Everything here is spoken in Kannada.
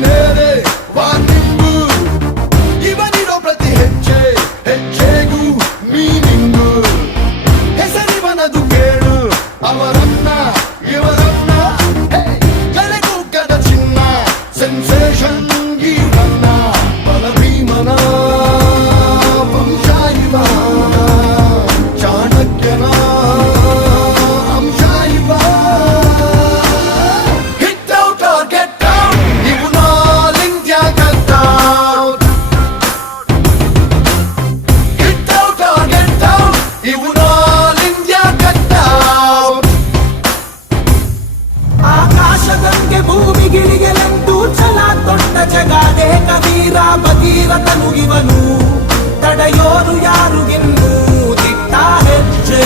ಮೇಲೆ ವಾನಿಂಬು ಇವನಿರೋ ಪ್ರತಿ ಹೆಜ್ಜೆ ಹೆಜ್ಜೆಗೂ ಮೀನಿಂಗು ಹೆಸರಿವನದು ಕೇಳು ಅವರನ್ನ ಇವರನ್ನ ಎಲೆಗೂಗದ ಚಿನ್ನ ಸೆನ್ಸೇಷನ್ ಗೀರನ್ನ ಬಲ ಭೀಮನ ವಂಶ ಇವ ಚಾಣಕ್ಯನ ಅಂಶ ಇವ hit out R get out ಇವು ನಾಲ್ India cut out hit out R get out ಇವು ನಾಲ್ ಇಂಡಿಯಾ ಕಟ್ ಔಟ್ ಆಕಾಶದಂಗೆ ಭೂಮಿಗಿಳಿಯಲೆಂದು ಛಲ ತೊಟ್ಟ ಜಗಾದೆ ಕಬೀರ ಭಗೀರಥನು ಇವನು ತಡೆಯೋರು ಯಾರು ಇನ್ನು ದಿಟ್ಟ ಹೆಜ್ಜೆ